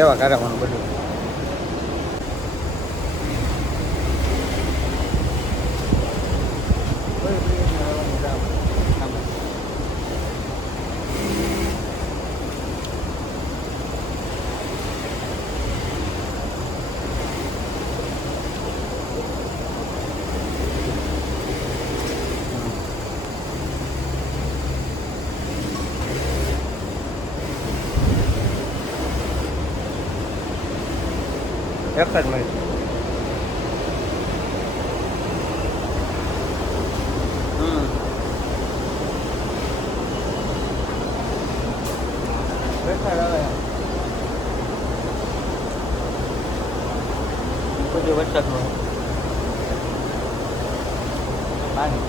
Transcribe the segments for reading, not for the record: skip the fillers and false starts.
એવા કારવાનું બધું. એક જ મિનિટ. બધું વરસાદનું પાણી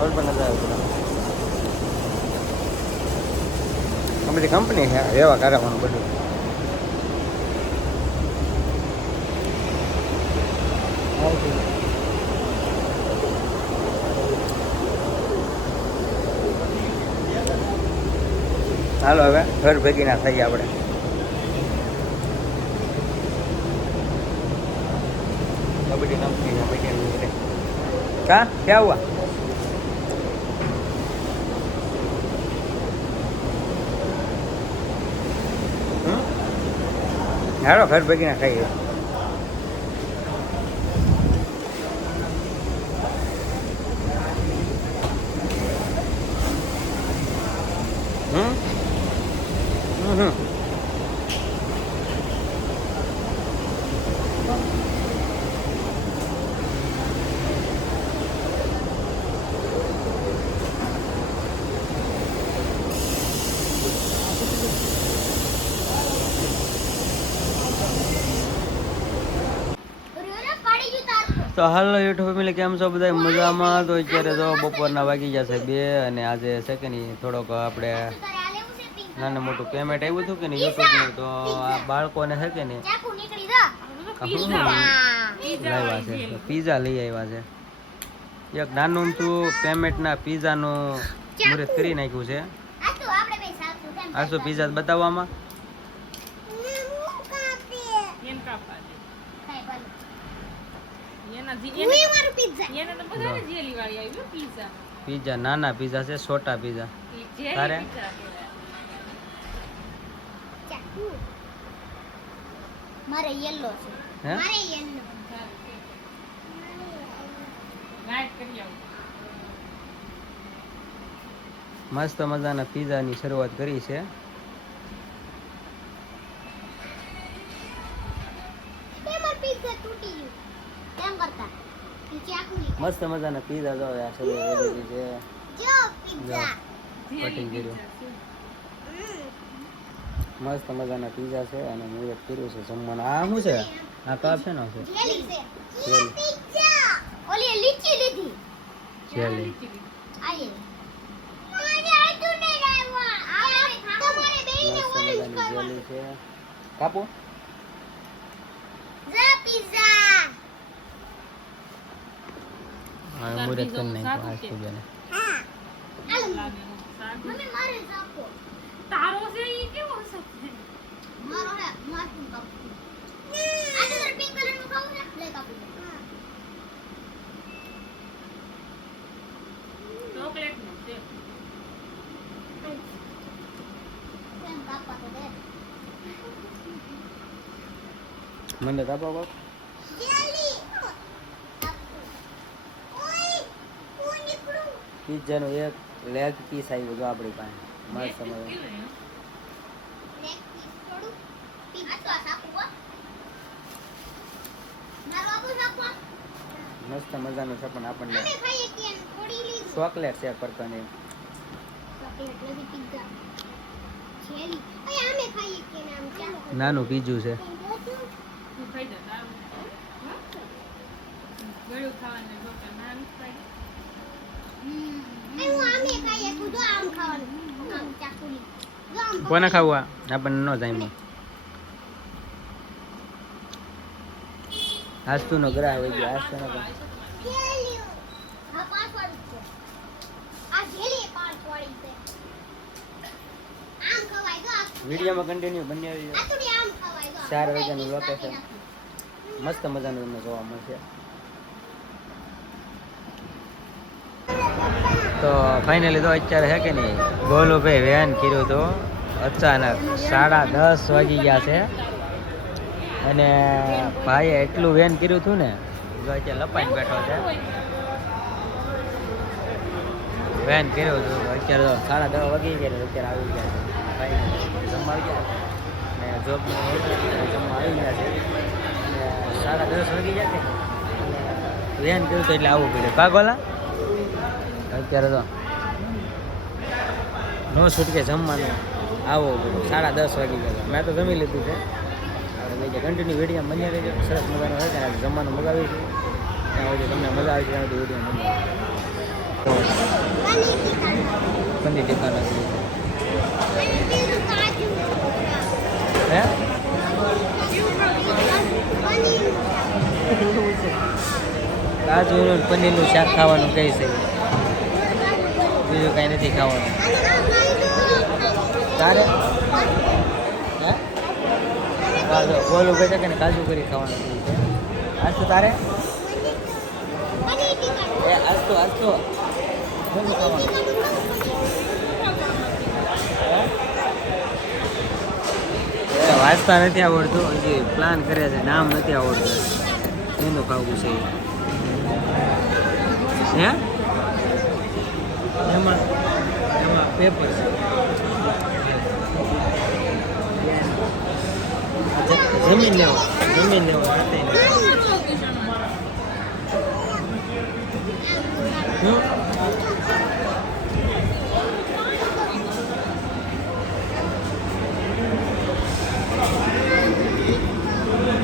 ઓર પણ નજર આવે. આ બધી કંપની છે એવા કારવાનું બધું. હાલો હવે ઘર ભેગી ના થઈએ આપણે. બધી કંપની છે કા ક્યાં હુઆ? હાલો ઘર ભેગી ના ખાઈએ. તો હાલો યુટ્યુબ ફેમિલી, કેમ છો બધા? મજામાં? તો અત્યારે તો બપોરના વાગી જશે 2 અને આજે છે કે નહીં થોડોક આપણે નાનું મોટું પેમેન્ટ આવ્યું હતું કે નહીં યુટ્યુબનું, તો આ બાળકોને છે કે નહીં લાવ્યા છે પીઝા લઈ આવ્યા છે. એક નાનું તું પેમેન્ટના પીઝાનું મુહૂર્ત કરી નાખ્યું છે. આ શું પીઝા બતાવવામાં? પીઝા નાના પીઝા છે, છોટા પીઝા. તારે મારે યેલો છે. મારે યેલો મસ્ત મજાના પીઝાની શરૂઆત કરી છે. મસ્ત મજાના પીઝા જો આ શરૂઆત કરી છે. કટિંગ કર્યું. મસ્ત મજાના પીઝા છે અને મુહૂર્ત કર્યું છે જમવાનું. આ શું છે? આ કપ છે ને છે ઓલી લીચી લીધી જેલી. જેલી છે. કાપો મુહૂર્ત કરી નાખ્યું આ પીઝાને. મમ્મી મારે આપો. તારો છે ઈ કેવો છે? મારો હે માથું કાપું. આ તો પિંક કલર નું ખાવું છે લે કાપી. ચોકલેટ નું છે. કેમ કાપા તો દે. મને કાપો કો. જેલી. ઓય કોણ નીકળું? પીઝાનો એક લેગ પીસ આવ્યો જો આપણી પાસે. મસ્ત મજા. લેગ પીસ થોડું. આ તો આ સાપુ હો. મારો આબુ સાપુ. મસ્ત મજાનું છે પણ આપણને અમે ખાઈએ કે થોડી લીધું. ચોકલેટ છે પરકાની. ચોકલેટ લેવી પિઝા. જેલી. અય અમે ખાઈએ કે નામ ચાલો. નાનું પીજું છે. ખાઈ જા તારું. ગળું ખાવાનું ડોક્ટર નામ ખાઈ. હું આમે ખાઈએ તું જો આમ ખાવાનું. આમ ચાકુલી. જો આમ કોને ખાવું? આપણને ન જાય. આસ્તુનો ગ્રહ આવી ગયો. આસ્તુનો જેલી. હા પાછવાળી છે. આ જેલી પાછવાળી છે. આમ ખવાય જો આ વિડીયોમાં કન્ટિન્યુ બની આવી આ થોડી આમ ખવાય તો 4 વાગ્યાનું લોકેશન મસ્ત મજાનું તમને જોવા મળશે. તો ફાઇનલી તો અત્યારે હે કે નહીં ગોલુભાઈ વેન કર્યું તો અચાનક 10:30 વાગી ગયા છે અને ભાઈએ એટલું વેન કર્યું હતું ને જો અત્યારે લપાઈને બેઠો છે. વેન કર્યું હતું અત્યારે તો 10:30 વાગી ગયા ને અત્યારે આવી ગયા છે. ફાઇનલી જમવા આવી ગયા ને જોબમાં જમવા આવી ગયા છે અને 10:30 વાગી ગયા છે વેન કર્યું તો એટલે આવવું પડ્યું કા ગોલા. અત્યારે તો નો છૂટકે જમવાનું આવો 10:30 વાગી ગયા. મેં તો જમી લીધું છે. હવે કન્ટિન્યુ વિડીયો બન્યા રહેજો. સરસ મજાનો હોય કે જમવાનું મગાવ્યું છે ત્યાં સુધી તમને મજા આવે છે ત્યાં સુધી વિડીયો બન્યા પનીર ટીકા નથી હે કાજુ પનીરનું શાક ખાવાનું કહે છે બીજું કાંઈ નથી ખાવાનું. તારે હે કાજુ બોલું કહે છે કે કાજુ કરી ખાવાનું કહે છે. આજ તો તારે એ આજ તો શું ખાવાનું વાંચતા નથી આવડતું હજી પ્લાન કરે છે નામ નથી આવડતું એનું ખાવું છે હે એમાં પેપર જમીન લેવો સાથે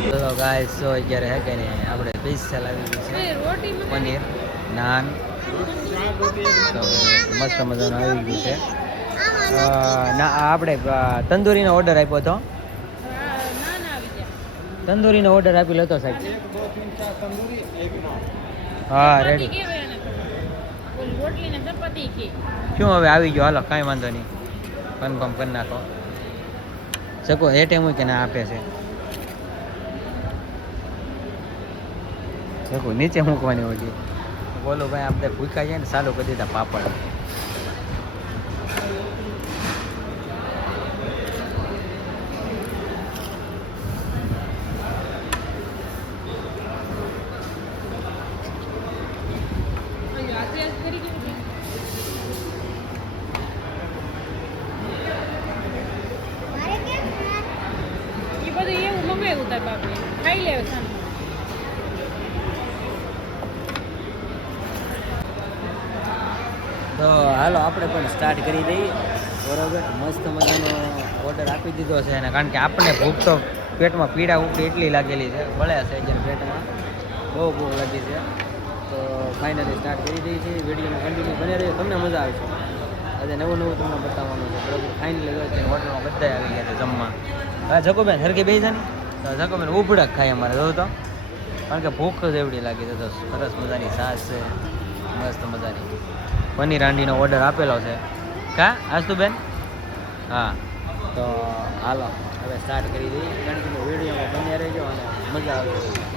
ચલો ગાઈસ તો અત્યારે હે કે નહીં આપણે સ્પેશિયલ આવી ગયું છે પનીર નાન તો મસ્ત મજાનું આવી ગયું છે. ના આપણે તંદૂરીનો ઓર્ડર આપ્યો હતો. તંદૂરીનો ઓર્ડર આપી લેતો સાહેબ. હા રેડી. શું હવે આવી ગયો હાલો કાંઈ વાંધો નહીં કન્ફર્મ કરી નાખો. શકો એ ટાઈમ કે ના આપે છે શકો નીચે મૂકવાની હોય. બોલો ભાઈ આપણે ભૂખ્યા છે ને ચાલુ કરી દીધા પાપડ. તો હાલો આપણે પણ સ્ટાર્ટ કરી દઈએ બરાબર. મસ્ત મજાનો ઓર્ડર આપી દીધો છે અને કારણ કે આપણને ભૂખ તો પેટમાં પીડા ઉપડી એટલી લાગેલી છે ભલે છે જેમ પેટમાં બહુ ભૂખ લાગી છે. તો ફાઇનલી સ્ટાર્ટ કરી દઈએ છીએ. વિડીયોમાં કન્ટિન્યુ બની રહ્યો તમને મજા આવે છે. આજે નવું તમને બતાવવાનું છે બરાબર. ફાઇનલી હોટલમાં બધા આવી ગયા છે જમવા. હા જકોબેન સરખી બેસી ને તો જકોબેન ઉભડક ખાય અમારે જોયું તો કારણ કે ભૂખ જ એવડી લાગી છે. તો સરસ મજાની સાસ છે મસ્ત મજાની પનીર હાંડીનો ઓર્ડર આપેલો છે કા આજ તો બેન. હા તો હાલો હવે સ્ટાર્ટ કરી દઈએ. કન્ટિન્યુ વિડીયોમાં બન્યા રહેજો અને મજા આવશે.